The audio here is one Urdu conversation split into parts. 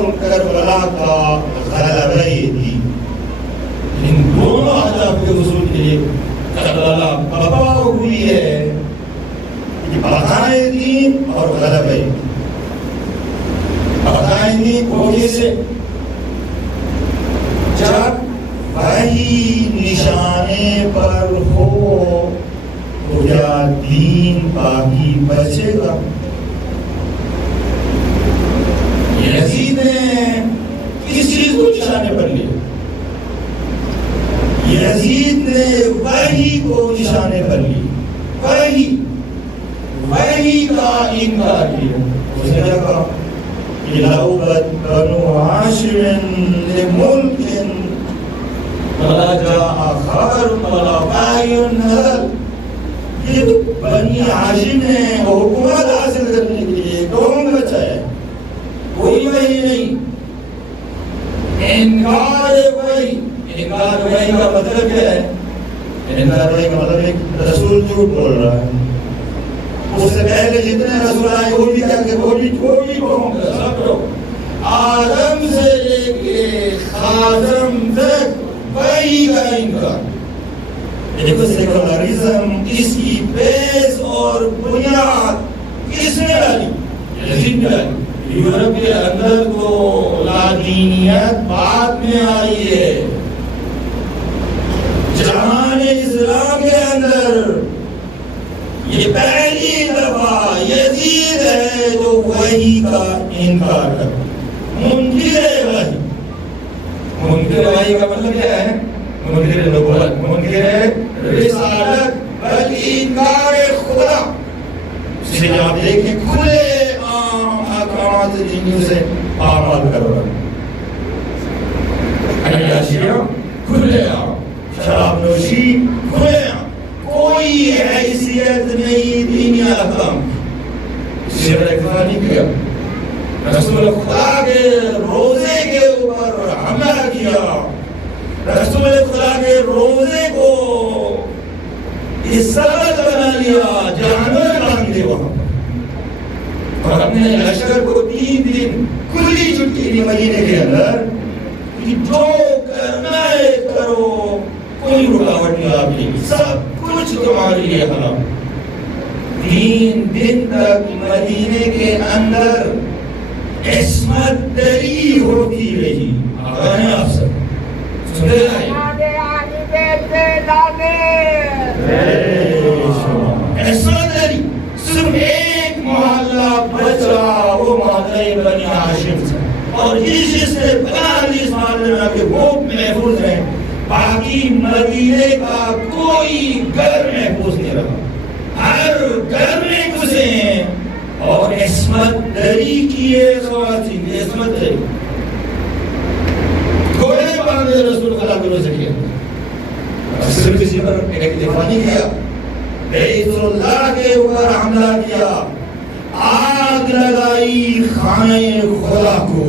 اور کربلا کا غلبہ تھی. ان دونوں اہداف کے حصول کے لیے کربلا برپا ہوئی ہے. بقائے دین اور غلبہ دین. بقائے دین کو سے جب وہی نشانے پر ہو تو کیا دین باقی بچے گا؟ یزید نے کس چیز کو نشانے پر لیا؟ یزید نے وحی کو نشانے پر لی. وحی کا انکار کیا. اس نے کہا کہ لو بنو ہاشم لملک ولا جاء خبر ولا وحی نزل. یہ بنی ہاشم نے حکومت حاصل کرنے کے لیے قوم بچایا, کوئی وحی نہیں. انکار وحی کا مطلب کیا ہے؟ انکار وحی کا مطلب ایک رسول جھوٹ بول رہا ہے. اس سے پہلے جتنے رسول آئے وہ بھی کیا کہ وہ بھی قوم کا سب لوگ آدم سے لے کے خاتم تک وحی کا انکار. دیکھو سیکولرزم اس کی بیس اور بنیاد کس نے ڈالی؟ یزید نے ڈالی. یورپ کے اندر تو لادینیت بعد میں آئی ہے. جہان اسلام کے اندر یہ پہلی دفعہ یزید ہے جو وحی کا انکار کرتا. منکر وحی. منکر وحی کا مطلب کیا ہے؟ منکر نبوت, منکر رسالت, بل انکار خدا. اس لیے آپ دیکھیں کھلے عام احکامات دینی سے اعمال کر رہا ہے. عیاشیاں کھلے عام, شراب نوشی کھلے عام, کوئی حیثیت نہیں دینی احکام. اس سے اکتفا نہیں کیا. رسول خدا کے روزے کے اوپر حملہ کیا. رسول خدا کے روزے کو اس سبب بنا لیا, جانور باندھ دے وہاں پر. اور اپنے لشکر کو 3 دن کھلی چھٹی دی مدینے کے اندر کہ جو کرنا ہے کرو, کوئی رکاوٹ نہیں آپ کی, سب کچھ تمہارے لیے حرام. 3 دن تک مدینے کے اندر عصمت دری ہوتی رہی. آگاہیں آپ سب سنتے رہے. عصمت دری. صرف ایک محلہ بچا, وہ محلہ بنی ہاشم سے, اور اس سے 45 محلے میں وہ محفوظ ہیں. باقی مدینے کا کوئی گھر محفوظ نہیں رہا. ہر گھر میں گھسے ہیں اور عصمت دری کیے خواتین. عصمت دری گھوڑے باندھے رسول خدا کے روزے کیا. صرف کسی پر اکتفا نہیں کیا, بیت اللہ کے اوپر حملہ کیا, آگ لگائی خانے خدا کو.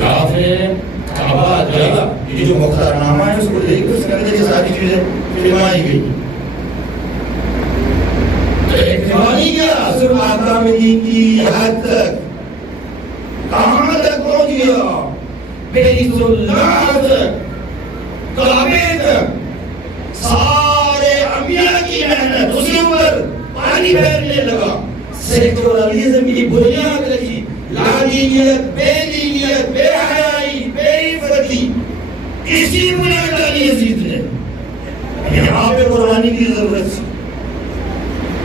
کافر کعبہ جگہ یہ جو مختار نامہ ہے اس کو لے کر اس کے اندر یہ ساری چیزیں فلمائی گئی. اکتفا نہیں کیا, صرف احکام دین کی حد تک. کہاں تک پہنچ گیا؟ بیت اللہ تک, کعبے تک. سارے انبیاء کی محنت اسی اوپر پانی پھیرنے لگا. سیکولرزم کی بنیاد رکھی, لادینیت, بے دینیت, بے حیائی, بے عفتی, اسی بنیاد ڈالی یزید نے. یہاں پہ قربانی کی ضرورت تھی,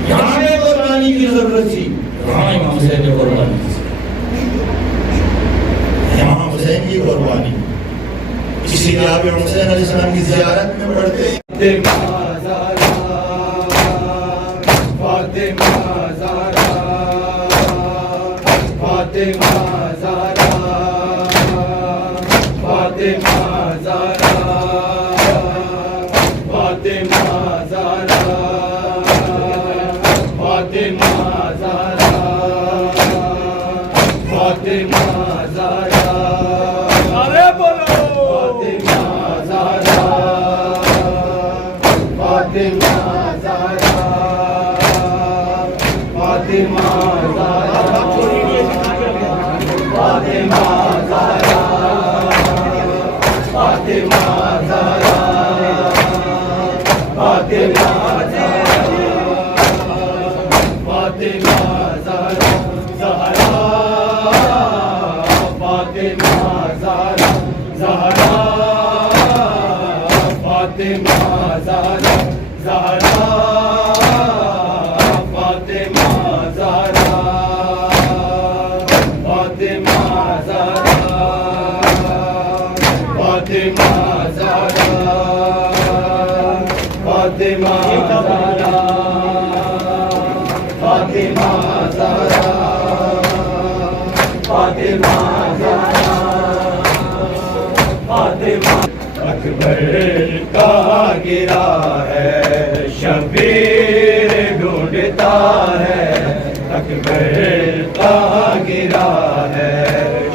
یہاں پہ قربانی کی ضرورت تھی. یہاں امام حسین نے قربانی کی, امام حسین کی قربانی. اسی لیے آپ حسین علیہ السلام کی زیارت میں پڑھتے ہیں. فاطمہ اکبر کہاں گرا ہے شبیر ڈھونڈتا ہے اکبر کہاں گرا ہے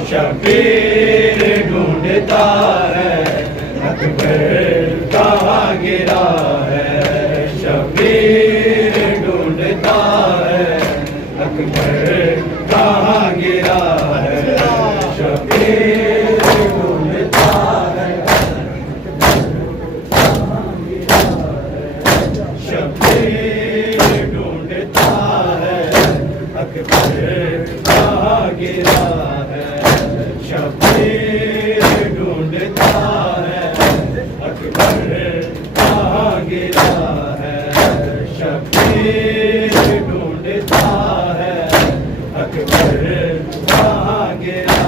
شبیر ڈھونڈتا ہے اکبر کہاں گرا ہے شبیر ڈھونڈتا ہے اکبر کہاں گرا ہے شبیر ڈھونڈتا ہے شبیر ڈھونڈتا ہے اکبر کہاں گرا ہے شبیر ڈھونڈتا ہے اکبر کہاں گرا ہے شبیر ڈھونڈتا ہے اکبر کہاں گرا ہے شبیر ڈھونڈتا ہے اکبر کہاں گرا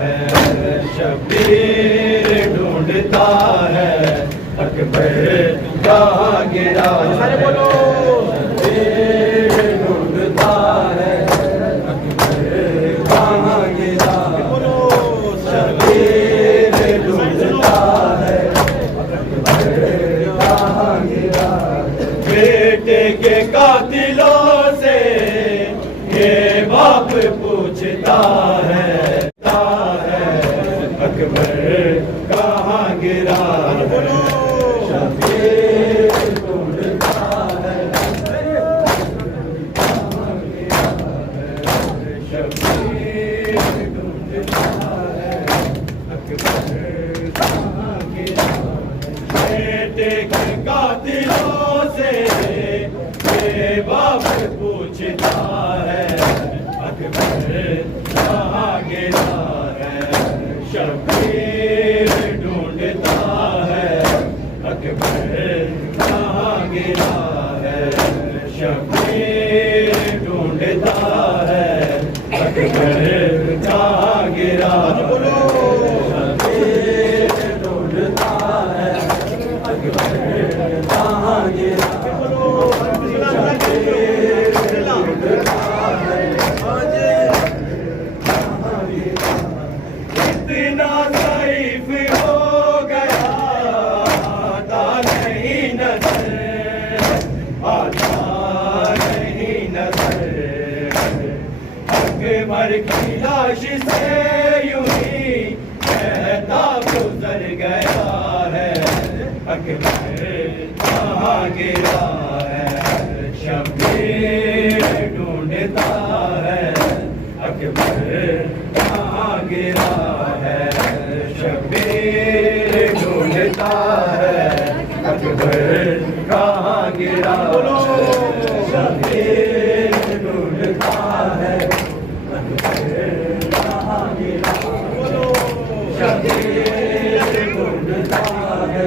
ہے شبیر ڈھونڈتا ہے اکبر کہاں گرا شبیر ڈھونڈتا ہے اکبر کہاں گرا بیٹے کے قاتلوں سے یہ باپ پوچھتا ہے اکبر کہاں گرا شبیر ڈھونڈتا ہے شبیر ڈھونڈتا ہے اکبر کہاں گرا بیٹے کے قاتلوں سے یہ باپ پوچھتا ہے اکبر کہاں گرا ہے شبیر ڈھونڈتا ہے اکبر کہاں گرا ہے شبیر ڈھونڈتا ہے اکبر کہاں گرا شبیر ڈھونڈتا ہے اکبر کہاں گرا اتنا ضعیف ہو گیا آتا نہیں نظر آتا نہیں نظر اکبر کی لاش سے یوں ہی کہتا گزر گیا ہے اکبر کہاں گرا ہے شبیر ڈھونڈتا ہے اکبر کہاں گرا ہے شبیر ڈھونڈتا ہے اکبر کہاں گرا شبیر ڈھونڈتا ہے اکبر کہاں گرا شبیر ڈھونڈتا ہے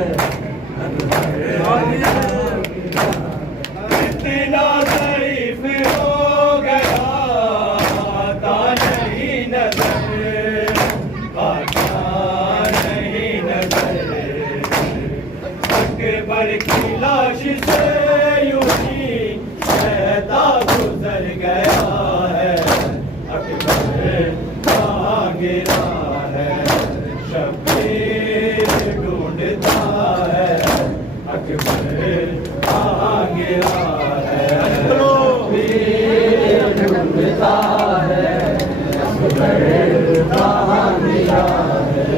اتنا ضعیف ہو گیا آتا نہیں نظر آتا نہیں نظر اکبر کی لاش سے یوں ہی کہتا گزر گیا ہے اکبر کہاں گرا ہے شبیر ڈھونڈتا ہے اکبر کہاں گرا ہے شبیر ڈھونڈتا ہے اکبر کہاں گرا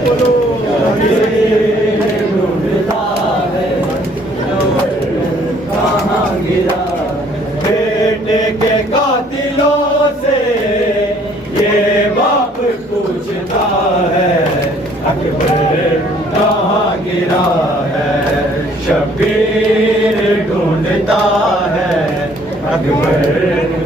ہے شبیر ڈھونڈتا ہے کہاں گرا بیٹے کے قاتلوں سے یہ باپ پوچھتا ہے اکبر کہاں گرا ہے شبیر ڈھونڈتا ہے اکبر